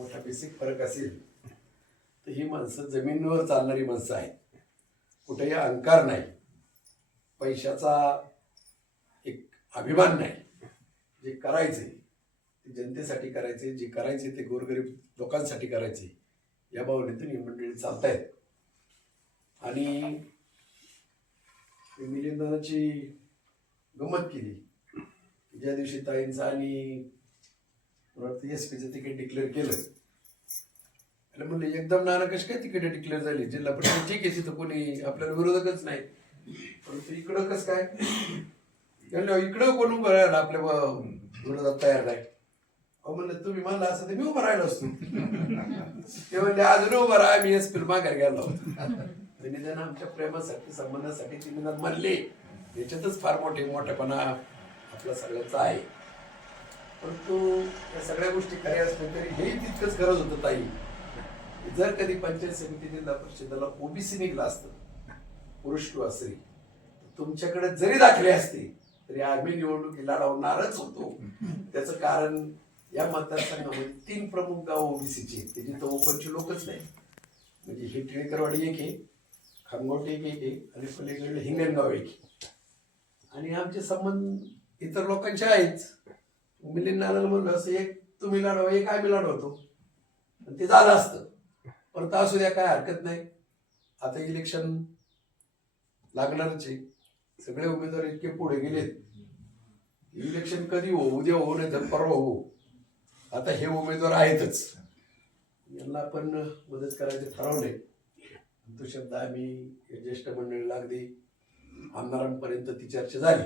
मोठा बेसिक फरक असेल तर ही माणसं जमिनीवर चालणारी माणसं आहेत. कुठेही अहंकार नाही, पैशाचा एक अभिमान नाही. जे करायचे ते जनतेसाठी करायचे, जे करायचे ते गोरगरीब लोकांसाठी करायचे, या भावनेतून ही मंडळी चालतायत. आणि मिलिंदाची गंमत केली ज्या दिवशी ताईंचं आणि SP तिकीट डिक्लेअर केलं. म्हणलं एकदम नाना कशी काय तिकीट डिक्लेअर झाली? जिल्हा परिषद ठीक आहे, तिथं कोणी आपल्याला विरोधकच नाही, परंतु इकडं कसं काय? इकडं कोण उभं राहायला आपल्या विरोधात तयार नाही. अहो म्हणलं तुम्ही म्हणला असं तर मी उभं राहिलो असतो. ते म्हणले अजून उभं राहा, मी SP माघार गेलो होतो. निदान आमच्या प्रेमासाठी संबंधासाठी ती निदान म्हणले. याच्यातच फार मोठेपणा आपला सगळ्यांचा आहे. परंतु या सगळ्या गोष्टी खऱ्या असल्या तरी हे तितकंच गरज होतं ताई. जर कधी पंचायत समिती जिल्हा परिषदेला OBC निघला असतं, पुरुष किंवा स्त्री, तुमच्याकडे जरी दाखले असते तरी आम्ही निवडणुकी लढवणारच होतो. त्याचं कारण या मतदारसंघामध्ये 3 प्रमुख गाव OBCची आहेत, जिथं ओपनची लोकच नाही. म्हणजे ही टिळकरवाडी एक आहे, खामगावटी एक आहे, आणि पलीकडे हिंगणगाव एक आहे. आणि आमचे संबंध इतर लोकांचे आहेच. मिलिंदाला म्हणलं असं एक तुम्ही लढवा, एक आम्ही लढवतो, ते झालं असतं. परत असू द्या, काय हरकत नाही. आता इलेक्शन लागणारच आहे. सगळे उमेदवार इतके पुढे गेलेत. इलेक्शन कधी हो, उद्या होऊ नाही तर परवा हो. आता हे उमेदवार आहेतच, यांना आपण मदत करायचे ठरवले. तो शब्द आम्ही ज्येष्ठ मंडळीला अगदी आमदारांपर्यंत ती चर्चा झाली.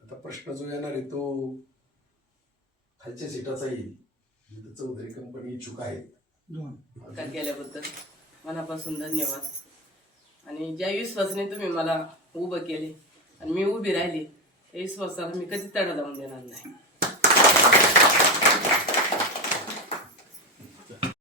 आता प्रश्न जो येणार आहे तो खालच्या सीटाचा येईल. चौधरी कंपनी इच्छुक आहेत. केल्याबद्दल मनापासून धन्यवाद. आणि ज्या विश्वासाने तुम्ही मला उभं केले आणि मी उभी राहिली, त्या विश्वासाला मी कधी तडा जाऊन देणार नाही.